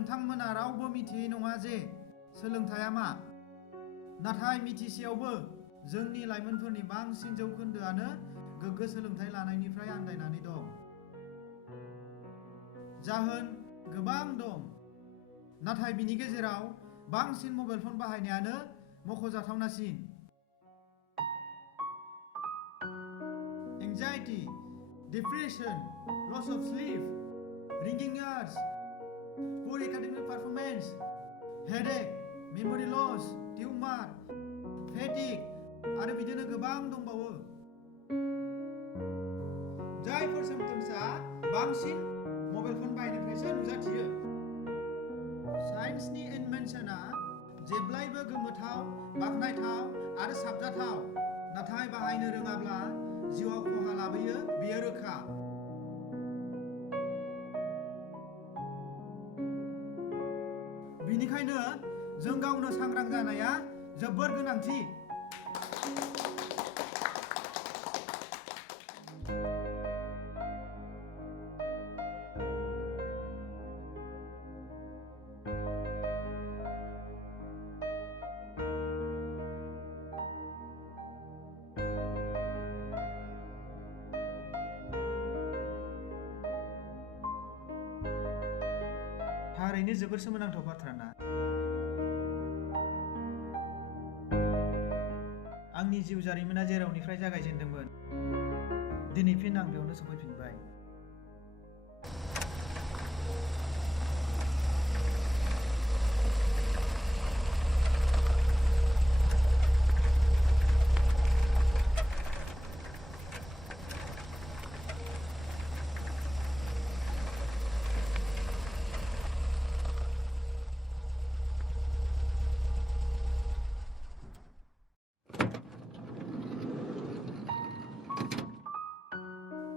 नोंथांमोना रावबो मिथियै नङा जे सोलोंथाइया मा, नाथाय मिथिसेयावबो जोंनि लाइमोनफोरनि बांसिन जौखोन्दोआनो गोग्गो सोलोंथाइ लानायनिफ्राय आन्दायनानै दं। जाहोन गोबां दं, नाथाय बिनि गेजेराव बांसिन मबाइल फन बाहायनायानो मख'जाथावनासिन। Anxiety, depression, loss of sleep, ringing ears, poor academic performance, headache, memory loss, tumour, fatigue आरो बिदिनो गोबां दंबावो। जायफोर सिम्पटम्सआ बांसिन मबाइल फन बाहायनायनिफ्रायसो नुजाथियो। साइन्सनि इनभेन्शनआ जेब्लायबो गोमोथाव, बाखनायथाव आरो साबजाथाव, नाथाय बाहायनो रोङाब्ला जिउआव खहा लाबोयो, बेयो रोखा। बेनिखायनो जों गावनो सांग्रां जानाया जोबोद गोनांथि। थारैनो जोबोर सोमोनांथाव बाथ्रा ना? आंनि जिउ जारिमिना जेरावनिफ्राय जागायजेन्दोंमोन, दिनै फिन आं बेयावनो सफैफिनबाय।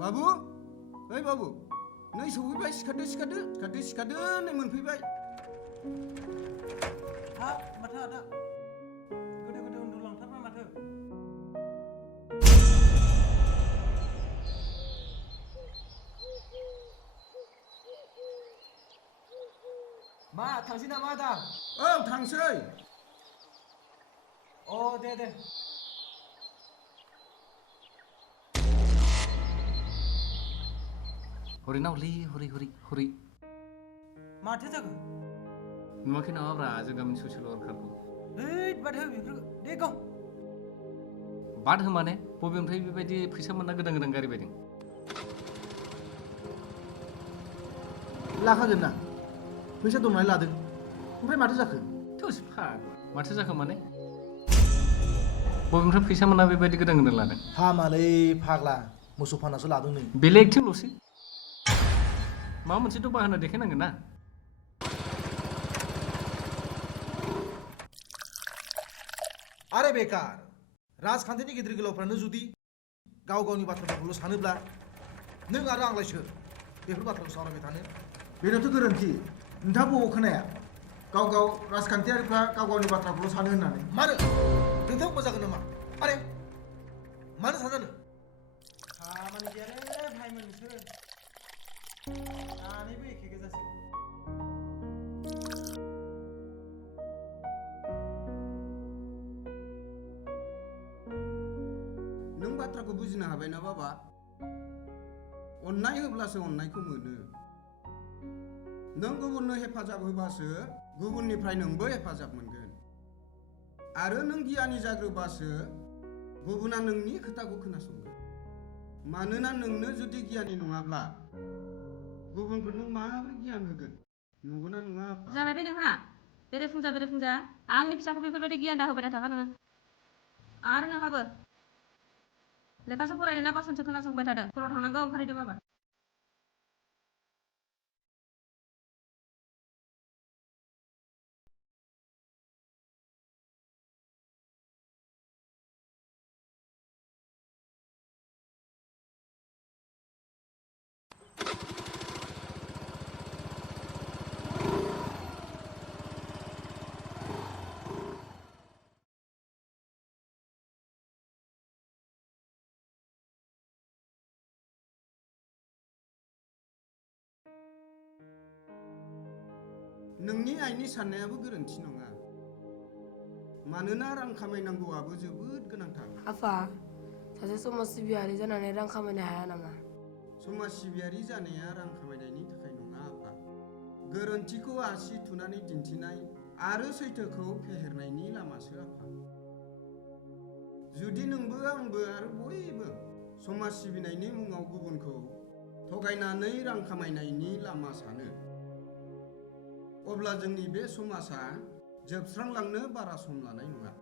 बाबु, ओइ बाबु, नै सफैबाय, सिखारदो, नै मोनफैबाय। हाब, माथो आदा? गोदो उन्दुलांथारबाय माथो? मा थांसै नामा आदा? औ थांसै। दे। हरि हरि माथो जाखो? नुवाखै नामाब्रा जों गामिनि ससियेल वार्कारखौ? बाद हो बेफोरखौ, दे गाव। बाद हो माने बबेनिफ्राय बेबायदि फैसा मोनना गोदान गारि बायदों? लाखागोन ना, फैसा दं नालाय लादों। ओमफ्राय माथो जाखो? थोस फाग्ला, माथो जाखो माने? बबेनिफ्राय फैसा मोनना बेबायदि गोदान लादों? हामालै फाग्ला, मोसौ फाननासो लादों नै। बेलाय एक्टिंल'सै, माबा मोनसेथ' बाहाना देखायनांगोन ना? आरे बेकार, राजखान्थिनि गिदिर गोलावफ्रानो जुदि गाव गावनि बाथ्राफोरखौल' सानोब्ला नों आरो आंलाय सोर बेफोर बाथ्राखौ सावरायबाय थानो? बेनोथ' गोरोन्थि। नोंथाङा बबाव खोनाया गाव राजखान्थियारिफ्रा गाव गावनि बाथ्राखौल' सानो होननानै? मानो नोंथां मोजां नामा? आरे मानो सानजानो? खामानि गैयालै भाइमोन नोंसोर सानैबो एखे गोजासो। नों बाथ्राखौ बुजिनो हाबायना बाबा? अननाय होब्लासो अननायखौ मोनो। नों गुबुननो हेफाजाब होबासो गुबुननिफ्राय नोंबो हेफाजाब मोनगोन। आरो नों गियानि जाग्रोबासो गुबुना नोंनि खोथाखौ खोनासंगोन। मानोना नोंनो जुदि गियानि नङाब्ला गुबुनखौ नों माबोरै गियान होगोन? नंगौना नङा? जाबाय बे नोंहा बेरेफुंजा आंनि फिसाखौ बेफोरबायदि गियान दाहोबाय थाखा नोङो। आरो नोंहाबो लेखासो फरायदों ना बासनसो खोनासंबाय थादों? स्कुलाव थांनांगौ ओंखारहैदो बाबा। नोंनि आइनि साननायाबो गोरोन्थि नङा। मानोना रां खामायनांगौआबो जोबोद गोनांथार। आफा सासे समाज सिबियारि जानानै रां खामायनो हाया नामा? समाज सिबियारि जानाया रां खामायनायनि थाखाय नङा आफा। गोरोन्थिखौ आसि थुनानै दिन्थिनाय आरो सैथोखौ फेहेरनायनि लामासो आफा। जुदि नोंबो आंबो आरो बयबो समाज सिबिनायनि मुङाव गुबुनखौ थगायनानै रां खामायनायनि लामा सानो, अब्ला जोंनि बे समाजा जोबस्रांलांनो बारा सम लानाय नङा।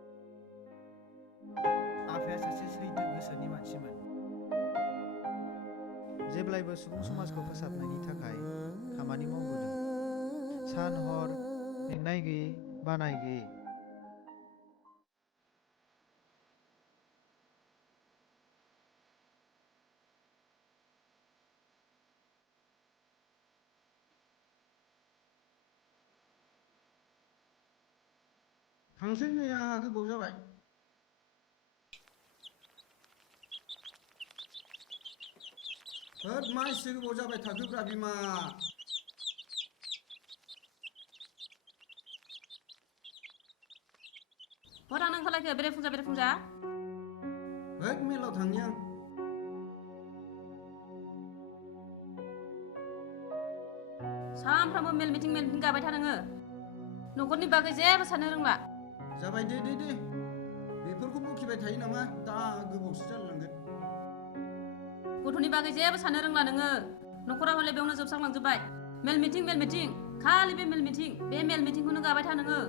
आफाया सासे सैथो गोसोनि मानसिमोन। जेब्लायबो सुबुं समाजखौ फोसाबनायनि थाखाय खामानि मावबोदों। सान हर मेंनाय गैयै बानाय गैयै। थांसै नै आंहा गोबाव जाबाय। होद मा एसे गोबाव जाबाय थाखोब्रा बिमा। बहा थांनो ओंखारलायखो बेरेफुंजा? होद मेलाव थांनि आं। सानफ्रामबो मेल मिटिं गाबाय था नोङो। न'खरनि बागै जेबो साननो रोंला। जाबाय दे। बेफोरखौ बखिबाय थायो नामा? दा गोबावसो जालांगोन। गथ'नि बागै जेबो साननो रोंला नोङो। न'खरा हले बेयावनो जोबस्रांलांजोब्बाय। मेल मिटिं खालि बे मेल मिटिं। बे मेल मिटिंखौनो गाबाय था नोङो।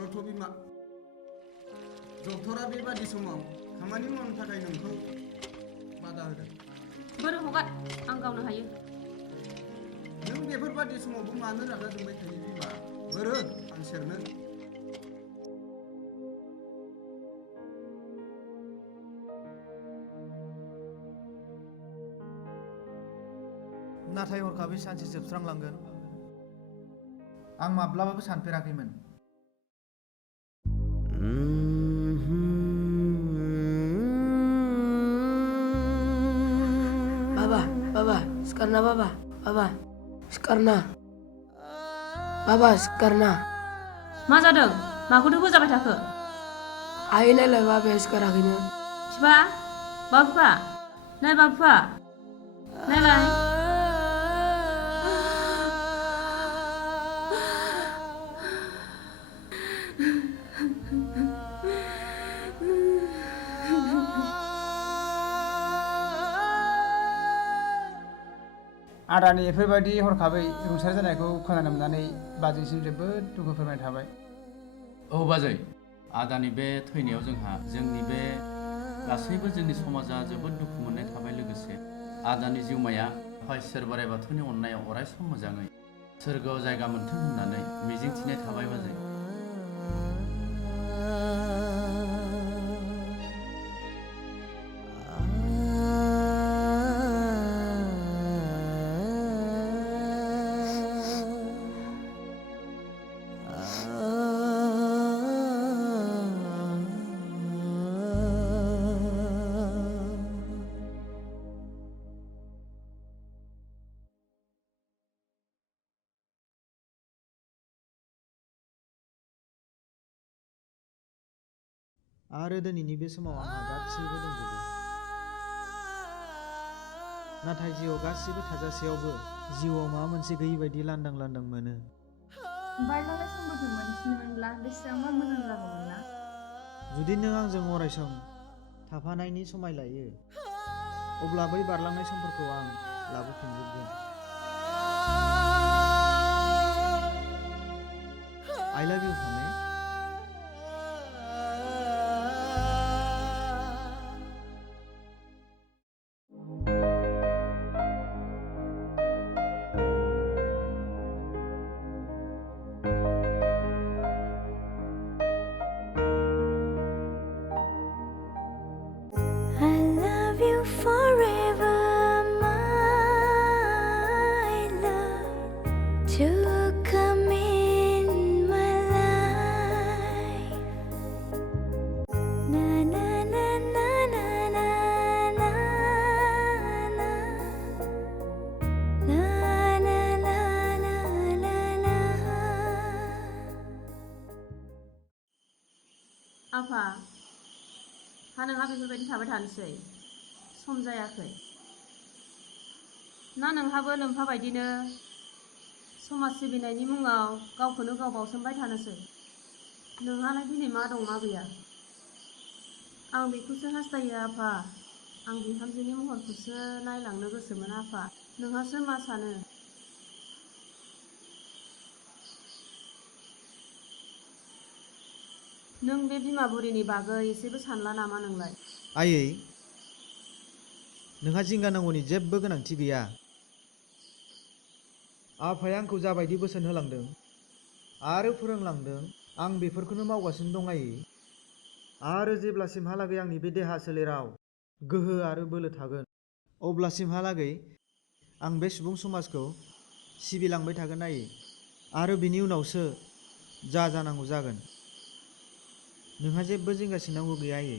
रथ' बिमा, डक्टरा बेबादि समाव खामानि मावनो थाखाय नोंखौ बादा होदों। बोरो हगार, आं गावनो हायो। नों बेफोरबादि समावबो मानो रागा जोंबाय थायो बिमा? बोरो आं सेरनो। नाथाय हरखाबै सानसे जोबस्रांलांगोन आं माब्लाबाबो सानफेराखैमोन। Baba, Sikarna baba, Sikarna. Baba, Sikarna. मा जादों? माखौथो बोजाबाय थाखो? Ayo nailai baba sikarakhino. Siapa? Bapak. Nay bapak. Nailai. आदानि बेफोरबायदि हरखाबै रुंसारि जानायखौ खोनानो मोननानै बाजैसिम जोबोद दुखु फोरमायनाय थाबाय। औ बाजै, आदानि बे थैनायाव जोंनि बे गासैबो जोंनि समाजा जोबोद दुखु मोननाय थाबाय। लोगोसे आदानि जिउमाया आफा इसोर बोराइ बाथौनि अननायाव अरायसम मोजाङै सोरगोआव जायगा मोन्थों होननानै मिजिंथिनाय थाबाय बाजै। आरो दिनैनि बे समाव आंहा गासैबो दंजोबो। नाथाय जिउआव गासैबो थाजासेयावबो जिउआव माबा मोनसे गैयि बायदि लांदां लांदां मोनो। बारलांनाय समफोरखौ मोनफिनोमोनब्ला बेसेबांबा मोजां जागौमोन ना? जुदि नों आंजों अरायसम थाफानायनि समाय लायो, अब्ला बै बारलांनाय समफोरखौ आं लाबोफिनजोबगोन। I love you, Fame. I love you forever, my love, to come in my life. Na na na na na na na na na na na na na. आफा, हा नोंहा बेफोरबायदि थाबाय थानोसै? सम जायाखै ना नोंहाबो नोंफा बायदिनो समाज सिबिनायनि मुङाव गावखौनो गाव बावसोमबाय थानोसै? नोंहालाय दिनै मा दं मा गैया? आं बेखौसो हास्थायो आफा। आं बिहामजोनि महरखौसो नायलांनो गोसोमोन आफा। नोंहासो मा सानो? नों बे बिमा बुरिनि बागै एसेबो सानला नामा नोंलाय? आयै, नोंहा जिंगा नांगौनि जेबो गोनांथि गैया। आफाया आंखौ जाबायदि बोसोन होलांदों आरो फोरोंलांदों, आं बेफोरखौनो मावगासिनो दं आयै। आरो जेब्लासिमहालागै आंनि बे देहा सोलेराव गोहो आरो बोलो थागोन, अब्लासिमहालागै आं बे सुबुं समाजखौ सिबिलांबाय थागोन आयै। आरो बिनि उनावसो जा जानांगौ जागोन। नोंहा जेबो जिंगासिनांगौ गैया आयै।